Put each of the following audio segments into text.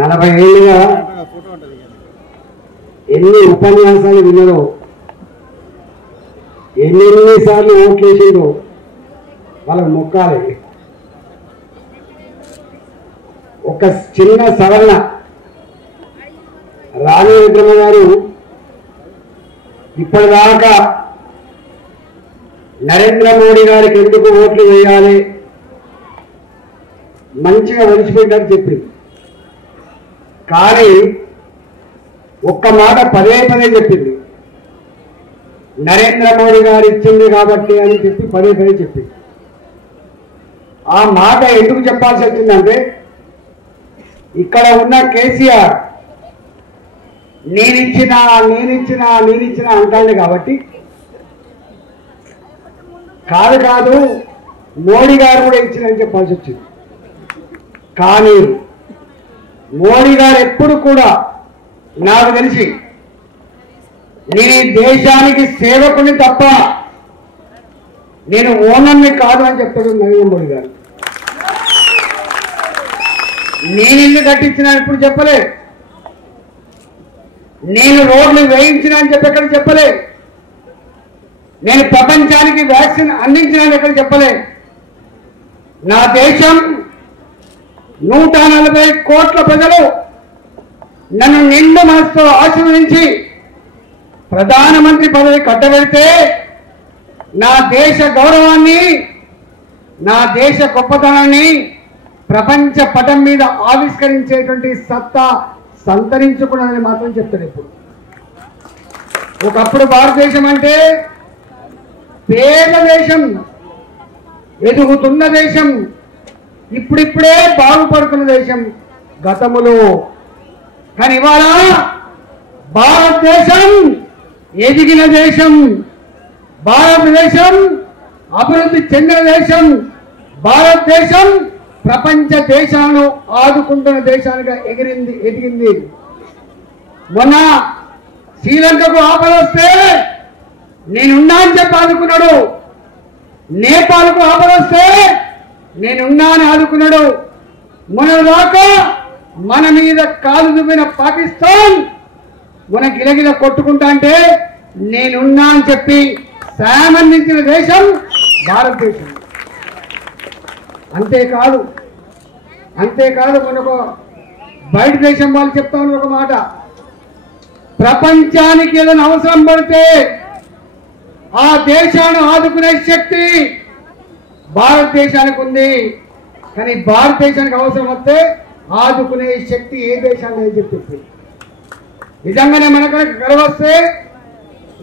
40 ఏళ్ళుగా ఎన్ని ఉపన్యాసాలు విన్నారో, ఎన్నిసార్లు ఓట్లు వేసిందో వాళ్ళకి మొక్కాలి. ఒక చిన్న సవరణ, రాణి విక్రమ గారు ఇప్పటిదాకా నరేంద్ర మోడీ గారికి ఎందుకు ఓట్లు వేయాలి, మంచిగా ఒలిచిపోయిందని చెప్పింది. కానీ ఒక్క మాట పదే పదే చెప్పింది, నరేంద్ర మోడీ గారు ఇచ్చింది కాబట్టి అని చెప్పి పదే పదే చెప్పింది. ఆ మాట ఎందుకు చెప్పాల్సి వచ్చిందంటే, ఇక్కడ ఉన్న కేసీఆర్ నేనిచ్చినా అంటాడు కాబట్టి, కాదు మోడీ గారు కూడా ఇచ్చినని చెప్పాల్సి వచ్చింది. కానీ మోడీ గారు ఎప్పుడు కూడా నాకు తెలిసి నేను ఈ దేశానికి సేవకుని తప్ప నేను ఓనర్ని కాదు అని చెప్తాడు నరేంద్ర మోడీ గారు. నేను ఇల్లు కట్టించిన ఇప్పుడు చెప్పలే, నేను రోడ్లు వేయించిన అని చెప్పి ఎక్కడ చెప్పలే, నేను ప్రపంచానికి వ్యాక్సిన్ అందించిన ఎక్కడ చెప్పలే. నా దేశం 140 కోట్ల ప్రజలు నన్ను నిండు మనసుతో ఆశీర్వదించి ప్రధానమంత్రి పదవి కట్టబెడితే నా దేశ గౌరవాన్ని, నా దేశ గొప్పతనాన్ని ప్రపంచ పటం మీద ఆవిష్కరించేటువంటి సత్తా సంతరించుకున్నదని మాత్రం చెప్తాను. ఇప్పుడు ఒకప్పుడు భారతదేశం అంటే పేద దేశం, ఎదుగుతున్న దేశం, ఇప్పుడిప్పుడే బాగుపడుతున్న దేశం గతములో. కానీ ఇవాళ భారతదేశం ఎదిగిన దేశం, భారతదేశం అభివృద్ధి చెందిన దేశం, భారతదేశం ప్రపంచ దేశాలను ఆదుకుంటున్న దేశాలుగా ఎదిగింది. మొన్న శ్రీలంకకు ఆపద వస్తే నేనున్నా అని చెప్పి ఆదుకున్నాడు, నేపాల్కు ఆపద వస్తే నేనున్నా అని ఆదుకున్నాడు. మన దాకా మన మీద కాలు దువ్విన పాకిస్తాన్ మన గిలగిల కొట్టుకుంటా అంటే నేనున్నా అని చెప్పి సామందించిన దేశం భారతదేశం. అంతేకాదు మనకు బయట దేశం వాళ్ళు చెప్తా ఉన్నారు ఒక మాట, ప్రపంచానికి ఏదైనా అవసరం పడితే ఆ దేశాన్ని ఆదుకునే శక్తి భారతదేశానికి ఉంది. కానీ భారతదేశానికి అవసరం వస్తే ఆదుకునే శక్తి ఏ దేశాన్ని అని చెప్పి, నిజంగానే మనకైనా గర్వస్తే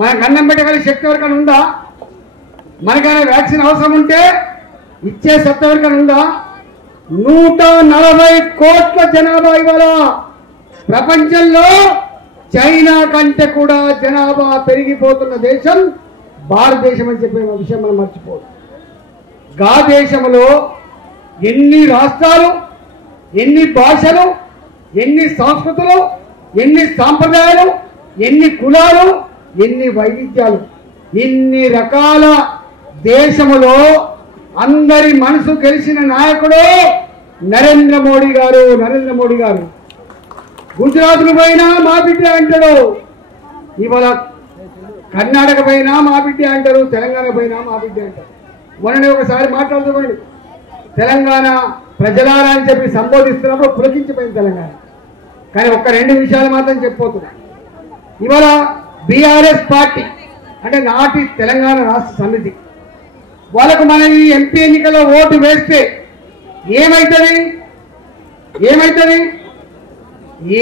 మనకు అన్నం పెట్టగల శక్తి ఎవరికైనా ఉందా? మనకైనా వ్యాక్సిన్ అవసరం ఉంటే ఇచ్చే సత్తా ఎవరికైనా ఉందా? 140 కోట్ల జనాభా ఇవాళ ప్రపంచంలో చైనా కంటే కూడా జనాభా పెరిగిపోతున్న దేశం భారతదేశం అని చెప్పే విషయం మనం మర్చిపోదు. గా దేశంలో ఎన్ని రాష్ట్రాలు, ఎన్ని భాషలు, ఎన్ని సంస్కృతులు, ఎన్ని సాంప్రదాయాలు, ఎన్ని కులాలు, ఎన్ని వైవిధ్యాలు, ఇన్ని రకాల దేశములో అందరి మనసు గెలిచిన నాయకుడు నరేంద్ర మోడీ గారు. గుజరాత్కు పోయినా మా బిడ్డ అంటాడు, ఇవాళ కర్ణాటక పోయినా మా బిడ్డ అంటారు, తెలంగాణ పోయినా మా బిడ్డ అంటారు. మొన్ననే ఒకసారి మాట్లాడుతున్నాడు, తెలంగాణ ప్రజలారా అని చెప్పి సంబోధిస్తున్నప్పుడు పులకించిపోయింది తెలంగాణ. కానీ ఒక్క 2 విషయాలు మాత్రం చెప్పబోతున్నాయి. ఇవాళ బీఆర్ఎస్ పార్టీ అంటే నాటి తెలంగాణ రాష్ట్ర సమితి వాళ్ళకు మన ఈ ఎంపీ ఎన్నికల్లో ఓటు వేస్తే ఏమైతుంది?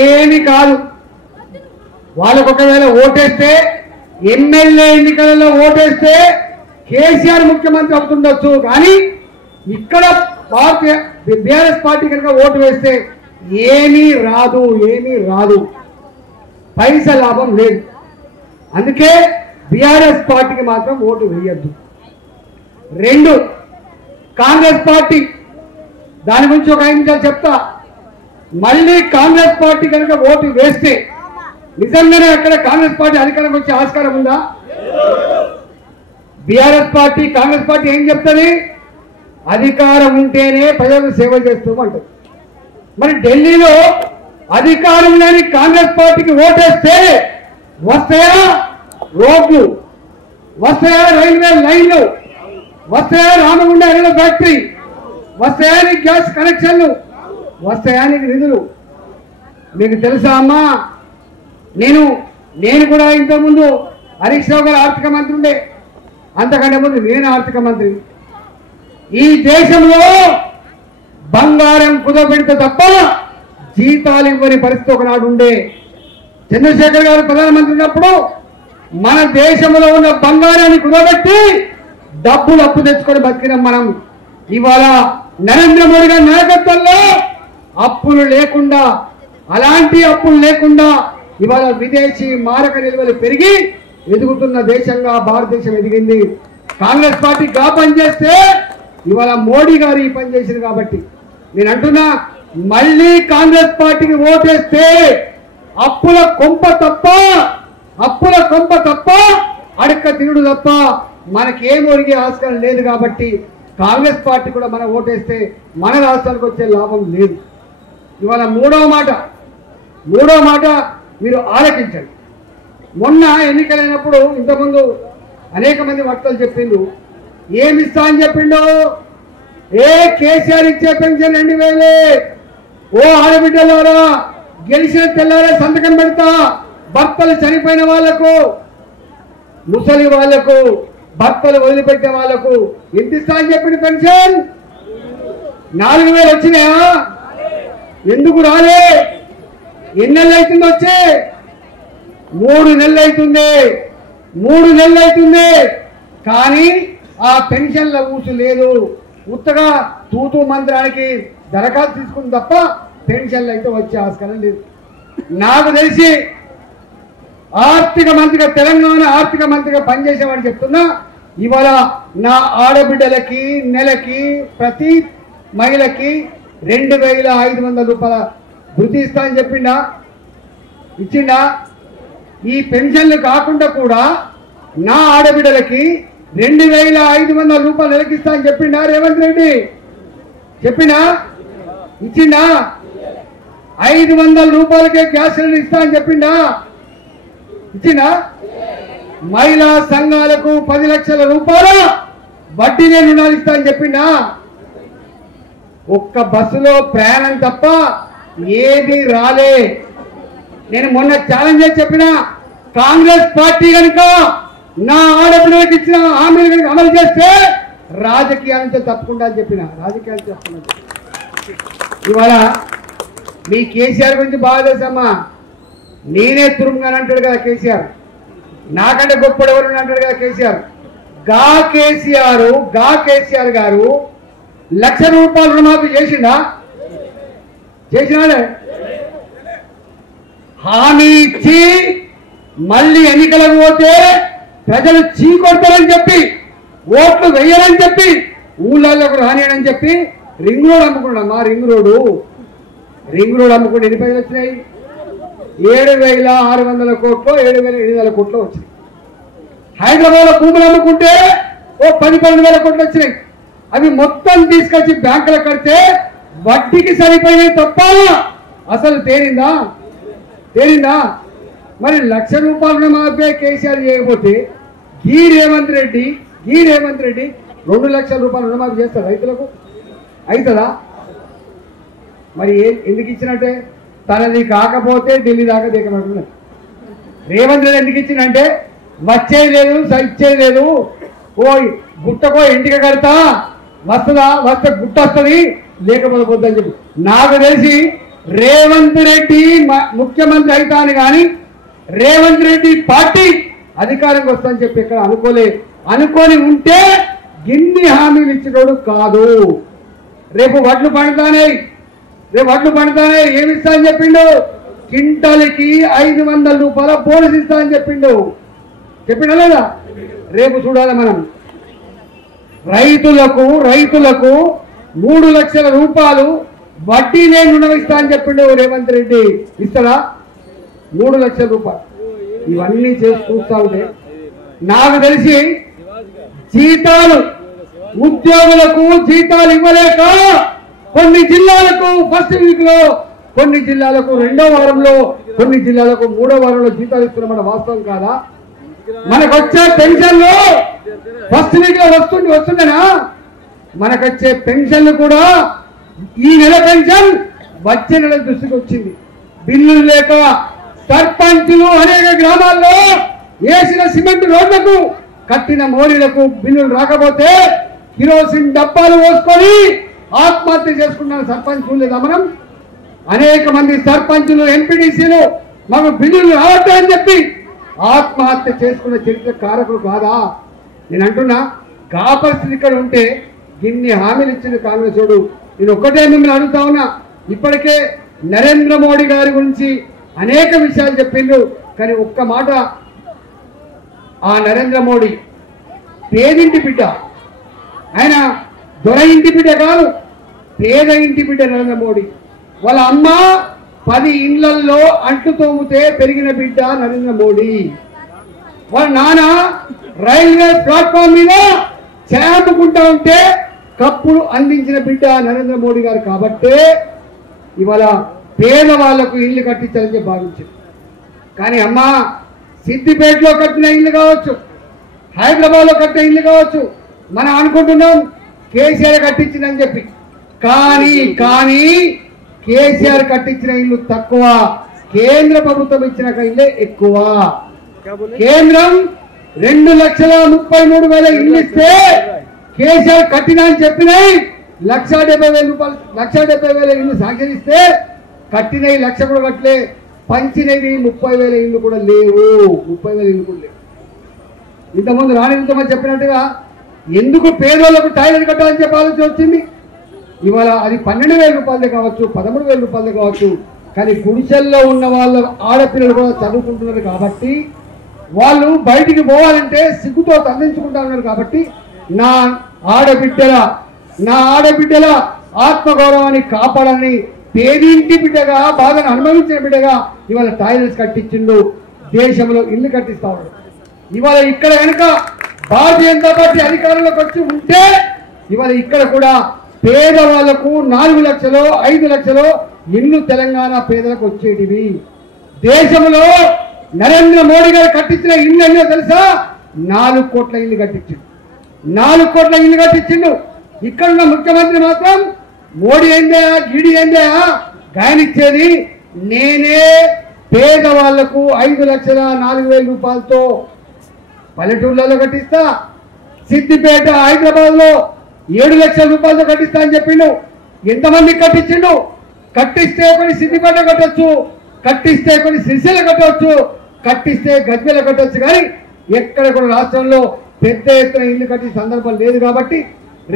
ఏమి కాదు. వాళ్ళకు ఒకవేళ ఓటేస్తే, ఎమ్మెల్యే ఎన్నికలలో ఓటేస్తే కేసీఆర్ ముఖ్యమంత్రి అవుతుండొచ్చు. కానీ ఇక్కడ బీఆర్ఎస్ పార్టీ కనుక ఓటు వేస్తే ఏమీ రాదు, పైసా లాభం లేదు. అందుకే బీఆర్ఎస్ పార్టీకి మాత్రం ఓటు వేయద్దు. 2, కాంగ్రెస్ పార్టీ, దాని గురించి ఒక 5 నిమిషాలు చెప్తా. మళ్ళీ కాంగ్రెస్ పార్టీ కనుక ఓటు వేస్తే నిజంగానే అక్కడ కాంగ్రెస్ పార్టీ అధికారంకి వచ్చే ఆస్కారం ఉందా? బీఆర్ఎస్ పార్టీ, కాంగ్రెస్ పార్టీ ఏం చెప్తుంది? అధికారం ఉంటేనే ప్రజలకు సేవ చేస్తూ అంటారు. మరి ఢిల్లీలో అధికారం లేని కాంగ్రెస్ పార్టీకి ఓటేస్తే వస్తాయా రోడ్లు, వస్తాయా రైల్వే లైన్లు, వస్తాయా రామగుండ ఎరువుల ఫ్యాక్టరీ, వస్తాయా నీకు గ్యాస్ కనెక్షన్లు, వస్తాయా నీకు నిధులు? మీకు తెలుసా అమ్మా, నేను కూడా ఇంతకుముందు హరీష్ రావు గారు ఆర్థిక మంత్రి ఉండే, అంతకంటే ముందు నేను ఆర్థిక మంత్రి. ఈ దేశంలో బంగారం కుదపెడితే తప్ప జీతాలు ఇవ్వని పరిస్థితి ఒకనాడు ఉండే. చంద్రశేఖర్ గారు ప్రధానమంత్రి ఉన్నప్పుడు మన దేశంలో ఉన్న బంగారాన్ని కుదబెట్టి డబ్బులు అప్పు తెచ్చుకొని బతికినాం మనం. ఇవాళ నరేంద్ర మోడీ గారి నాయకత్వంలో అప్పులు లేకుండా, అలాంటి అప్పులు లేకుండా ఇవాళ విదేశీ మారక నిల్వలు పెరిగి ఎదుగుతున్న దేశంగా భారతదేశం ఎదిగింది. కాంగ్రెస్ పార్టీ గా పనిచేస్తే ఇవాళ మోడీ గారు ఈ పని చేసింది. కాబట్టి నేను అంటున్నా, మళ్ళీ కాంగ్రెస్ పార్టీకి ఓటేస్తే అప్పుల కొంప తప్ప అడక్క తిరుడు తప్ప మనకేం ఒరిగే ఆస్కారం లేదు. కాబట్టి కాంగ్రెస్ పార్టీ కూడా మనం ఓటేస్తే మన రాష్ట్రానికి వచ్చే లాభం లేదు. ఇవాళ మూడో మాట మీరు ఆలకించండి. మొన్న ఎన్నికలైనప్పుడు ఇంతకుముందు అనేక మంది వక్తలు చెప్పిండు, ఏమిస్తా అని చెప్పిండు, కేసీఆర్ ఇచ్చే పెన్షన్ 2000. ఓ ఆడబిడ్డలారా, గెలిచిన తెల్లారే సంతకం పెడతా, భర్తలు చనిపోయిన వాళ్లకు, ముసలి వాళ్లకు, భర్తలు వదిలిపెట్టే వాళ్లకు ఎంత ఇస్తా అని చెప్పిండు పెన్షన్. 4000 వచ్చినాయా? ఎందుకు రాలే? ఎన్ని నెలలు అవుతుంది వచ్చే? 3 నెలలు అవుతుంది. కానీ ఆ పెన్షన్ల ఊసు లేదు. ఉత్తగా తూతూ మంత్రానికి దరఖాస్తు తీసుకుని తప్ప పెన్షన్లు అయితే వచ్చే ఆస్కారం లేదు. నాకు తెలిసి ఆర్థిక మంత్రిగా, తెలంగాణ ఆర్థిక మంత్రిగా పనిచేసేవాడు చెప్తున్నా, ఇవాళ నా ఆడబిడ్డలకి నెలకి ప్రతి మహిళకి 2500 రూపాయల వృత్తి ఇస్తా అని చెప్పిండా? ఇచ్చిండా? ఈ పెన్షన్లు కాకుండా కూడా నా ఆడబిడ్డలకి 2500 రూపాయలు నెలకిస్తా అని చెప్పిండా రేవంత్ రెడ్డి? చెప్పిండా? ఇచ్చిండా? 500 రూపాయలకే గ్యాస్ సిలిండర్ ఇస్తా అని చెప్పిండా? ఇచ్చిండా? మహిళా సంఘాలకు 10 లక్షల రూపాయల వడ్డీ లేని రుణాలు ఇస్తా అని చెప్పిండా? ఒక్క బస్సులో ప్రయాణం తప్ప ఏది రాలే. నేను మొన్న ఛాలెంజ్ చేసి చెప్పిన, కాంగ్రెస్ పార్టీ కనుక నా ఆడపిల్లలకు ఇచ్చిన హామీలు కనుక అమలు చేస్తే రాజకీయాల నుంచి తప్పకుండా అని చెప్పిన. రాజకీయాలు చెప్తున్నా. ఇవాళ మీ కేసీఆర్ గురించి బాగా తెలుసమ్మా. నేనే తురుముగాని అంటాడు కదా కేసీఆర్, నాకంటే గొప్పడు ఎవరు అంటాడు కదా కేసీఆర్. గా కేసీఆర్ గారు 1,00,000 రూపాయలు రుణమాఫీ చేసినాడే. హామీ ఇచ్చి మళ్ళీ ఎన్నికలకు పోతే ప్రజలు చీకొడతారని చెప్పి, ఓట్లు వేయాలని చెప్పి, ఊళ్ళకు రానియని చెప్పి రింగ్ రోడ్ అమ్ముకున్నాడమ్మా. రింగ్ రోడ్ అమ్ముకుంటే ఎన్ని పైసలు వచ్చినాయి? 7,600 కోట్లు, 7,800 కోట్లు వచ్చినాయి. హైదరాబాద్ లో భూములు అమ్ముకుంటే ఓ 10,000-12,000 కోట్లు వచ్చినాయి. అవి మొత్తం తీసుకొచ్చి బ్యాంకులో కడితే వడ్డీకి సరిపోయినాయి తప్ప అసలు తేరిందా? మరి 1,00,000 రూపాయలు రుణమాఫీ కేసీఆర్ చేయకపోతే ఈ రేవంత్ రెడ్డి 2 లక్షల రూపాయలు రుణమాఫీ చేస్తారు రైతులకు? అవుతుందా? మరి ఎందుకు ఇచ్చినట్టే? తనది కాకపోతే ఢిల్లీ దాకా దిగమంటున్నారు. రేవంత్ రెడ్డి ఎందుకు ఇచ్చిందంటే వచ్చేది లేదు, ఇచ్చేది లేదు. ఓ గుట్టకో ఇంటికి కడతా, వస్తే గుట్ట వస్తుంది, లేకపోతే పోద్దని చెప్పి. నాకు తెలిసి రేవంత్ రెడ్డి ముఖ్యమంత్రి అవుతాను కానీ రేవంత్ రెడ్డి పార్టీ అధికారంకి వస్తుందని చెప్పి ఇక్కడ అనుకొని ఉంటే గిన్ని హామీలు ఇచ్చినోడు కాదు. రేపు వడ్లు పండుతానే ఏమిస్తా అని చెప్పిండు? క్వింటాల్కి 500 రూపాయల బోనస్ ఇస్తా అని చెప్పిండా లేదా? రేపు చూడాలి మనం. రైతులకు 3 లక్షల రూపాయలు వడ్డీ లేని రుణం ఇస్తా అని చెప్పిండు రేవంత్ రెడ్డి. ఇస్తారా? 3 లక్షల రూపాయలు. ఇవన్నీ చేసి చూస్తా ఉంటే నాకు తెలిసి ఉద్యోగులకు జీతాలు ఇవ్వలేక కొన్ని జిల్లాలకు ఫస్ట్ వీక్ లో కొన్ని జిల్లాలకు 2వ వారంలో, కొన్ని జిల్లాలకు 3వ వారంలో జీతాలు ఇస్తున్నమాట వాస్తవం కాదా? మనకొచ్చే పెన్షన్లు ఫస్ట్ వీక్ లో వస్తుండేనా? మనకొచ్చే పెన్షన్లు కూడా ఈ నెల పెన్షన్ వచ్చే నెల దృష్టికి వచ్చింది. బిల్లులు లేక సర్పంచులు అనేక గ్రామాల్లో వేసిన సిమెంట్ రోడ్లకు కట్టిన మోరీలకు బిల్లులు రాకపోతే కిరోసిన్ డబ్బాలు పోసుకొని ఆత్మహత్య చేసుకున్న సర్పంచులు లేదా మనం? అనేక మంది సర్పంచులు, ఎంపీటీసీలు మాకు బిల్లులు రావట్లేదని చెప్పి ఆత్మహత్య చేసుకున్న చరిత్ర కారకులు కాదా? నేను అంటున్నా, గా పరిస్థితి ఇక్కడ ఉంటే ఇన్ని హామీలు ఇచ్చిన కాంగ్రెస్ వాడు. నేను ఒక్కటే మిమ్మల్ని అడుగుతా ఉన్నా, ఇప్పటికే నరేంద్ర మోడీ గారి గురించి అనేక విషయాలు చెప్పిండ్రు, కానీ ఒక్క మాట, ఆ నరేంద్ర మోడీ పేదింటి బిడ్డ, ఆయన దొర ఇంటి బిడ్డ కాదు, పేద ఇంటి బిడ్డ నరేంద్ర మోడీ. వాళ్ళ అమ్మ 10 ఇండ్లల్లో అంట్లు తోమితే పెరిగిన బిడ్డ నరేంద్ర మోడీ. వాళ్ళ నాన్న రైల్వే ప్లాట్ఫామ్ మీద చేపకుంటా ఉంటే కప్పులు అందించిన బిడ్డ నరేంద్ర మోడీ గారు. కాబట్టే ఇవాళ పేదవాళ్లకు ఇల్లు కట్టించాలని భావించారు. కానీ అమ్మ, సిద్దిపేటలో కట్టిన ఇల్లు కావచ్చు, హైదరాబాద్లో కట్టిన ఇల్లు కావచ్చు, మనం అనుకుంటున్నాం కేసీఆర్ కట్టించిందని చెప్పి. కానీ కేసీఆర్ కట్టించిన ఇల్లు తక్కువ, కేంద్ర ప్రభుత్వం ఇచ్చిన ఇల్లే ఎక్కువ. కేంద్రం 2,33,000 ఇల్లు ఇస్తే కేసీఆర్ కట్టినా అని చెప్పినాయి 1,70,000 రూపాయలు, 1,70,000 ఇల్లు శాంక్షన్ ఇస్తే కట్టినవి 1,00,000 కూడా కట్టలే, పంచినవి 30,000 ఇల్లు కూడా లేవు. 30,000 ఇల్లు కూడా లేవు. ఇంతకుముందు రాణింతమని చెప్పినట్టుగా ఎందుకు పేదోళ్లకు టాయిలెట్ కట్టాలని చెప్పి ఆలోచన వచ్చింది. ఇవాళ అది 12,000 రూపాయలదే కావచ్చు, 13,000 రూపాయలదే కావచ్చు, కానీ గుడిసెల్లో ఉన్న వాళ్ళ ఆడపిల్లలు కూడా చదువుకుంటున్నారు కాబట్టి, వాళ్ళు బయటికి పోవాలంటే సిగ్గుతో తరలించుకుంటా ఉన్నారు. కాబట్టి నా ఆడబిడ్డల ఆత్మగౌరవాన్ని కాపాడాలని పేదింటి బిడ్డగా, బాధను అనుభవించిన బిడ్డగా ఇవాళ టాయిలెట్స్ కట్టించిండు, దేశంలో ఇల్లు కట్టిస్తా ఉన్నాడు. ఇవాళ ఇక్కడ కనుక భారతీయ జనతా పార్టీ అధికారంలోకి వచ్చి ఉంటే ఇవాళ ఇక్కడ కూడా పేదవాళ్లకు 4 లక్షలు 5 లక్షలు ఇల్లు తెలంగాణ పేదలకు వచ్చేటివి. దేశంలో నరేంద్ర మోడీ గారు కట్టించిన ఇల్లు అన్నో తెలుసా? 4 కోట్ల ఇల్లు కట్టించిండు. 4 కోట్ల ఇల్లు కట్టించిండు. ఇక్కడ ఉన్న ముఖ్యమంత్రి మాత్రం మోడీ ఏందా గిడి ఏందా గాయనిచ్చేది, నేనే పేదవాళ్లకు 5,04,000 రూపాయలతో పల్లెటూళ్ళలో కట్టిస్తా, సిద్దిపేట హైదరాబాద్లో 7 లక్షల రూపాయలతో కట్టిస్తా అని చెప్పిండు. ఎంతమందికి కట్టించిండు? కట్టిస్తే కొన్ని సిద్దిపేట కట్టొచ్చు, కట్టిస్తే కొన్ని సిరిసిల్ల కట్టవచ్చు, కట్టిస్తే గజ్వేల కట్టవచ్చు, కానీ ఎక్కడ కూడా రాష్ట్రంలో పెద్ద ఎత్తున ఇల్లు కట్టే సందర్భం లేదు. కాబట్టి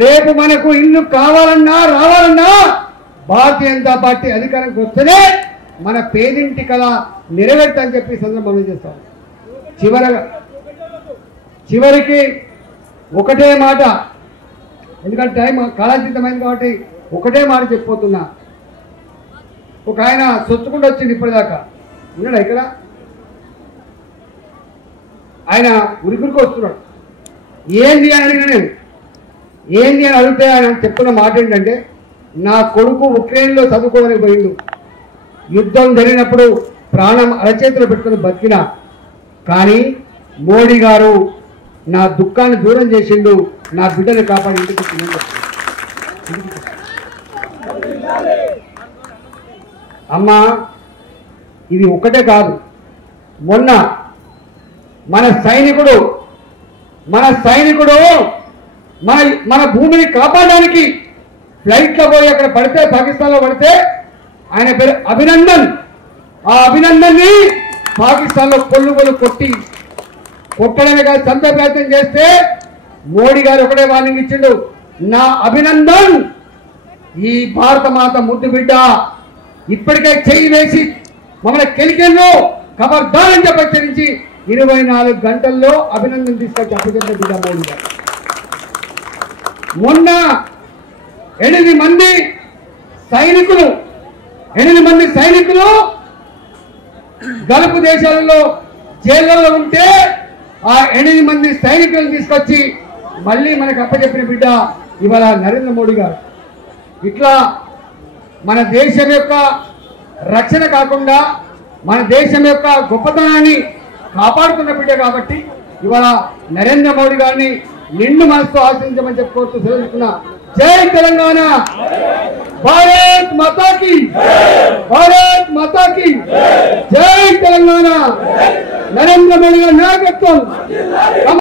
రేపు మనకు ఇల్లు కావాలన్నా రావాలన్నా భారతీయ జనతా పార్టీ అధికారానికి వస్తేనే మన పేదింటి కళ నెరవేర్తని చెప్పి సందర్భంలో చేస్తాం. చివరికి ఒకటే మాట, ఎందుకంటే టైం కాలాతీతమైంది కాబట్టి ఒకటే మాట చెప్పిపోతున్నా. ఒక ఆయన చొచ్చుకుంటూ వచ్చింది ఇప్పటిదాకా, ఉన్నాడా ఇక్కడ? ఆయన ఉరికురికి వస్తున్నాడు. ఏంది అని అడిగిన నేను, ఏంది అని అడిగితే ఆయన చెప్తున్న మాట ఏంటంటే, నా కొడుకు ఉక్రెయిన్లో చదువుకోవడానికి పోయిండు, యుద్ధం జరిగినప్పుడు ప్రాణం అరచేతిలో పెట్టుకుని బతికినా, కానీ మోడీ గారు నా దుఃఖాన్ని దూరం చేసిండు, నా బిడ్డను కాపాడి ఇంటికి వచ్చిందని. అమ్మా, ఇది ఒకటే కాదు, మొన్న మన సైనికుడు మన భూమిని కాపాడడానికి ఫ్లైట్లో పోయి అక్కడ పడితే, పాకిస్తాన్లో పడితే, ఆయన పేరు అభినందన్. ఆ అభినందన్ని పాకిస్తాన్లో పొల్లు కొట్టడమే కాదు చంపే ప్రయత్నం చేస్తే మోడీ గారు ఒకటే వార్నింగ్ ఇచ్చిండు, నా అభినందన్ ఈ భారత మాత ముద్దు బిడ్డ, ఇప్పటికే చెయ్యి వేసి మమ్మల్ని కెలికెళ్ళు, ఖబర్దార్ అని చెప్పి హెచ్చరించి 24 గంటల్లో అభినందన్ తీసుకొచ్చి అప్పచెప్పిన బిడ్డ మోడీ గారు. మొన్న 8 మంది సైనికులు గల్ఫ్ దేశాలలో జైళ్లలో ఉంటే ఆ 8 మంది సైనికులను తీసుకొచ్చి మళ్ళీ మనకు అప్పచెప్పిన బిడ్డ ఇవాళ నరేంద్ర మోడీ గారు. ఇట్లా మన దేశం యొక్క రక్షణ కాకుండా మన దేశం యొక్క గొప్పతనాన్ని కాపాడుతున్న బిడ్డ కాబట్టి ఇవాళ నరేంద్ర మోడీ గారిని నిండు మనసుతో ఆశీర్వదించమని చెప్పుకోవచ్చు. సెలవుకున్నా. జై తెలంగాణ, భారత్ మాతాకి, భారత్ మాతాకి జై తెలంగాణ. నరేంద్ర మోడీ గారి నాయకత్వం.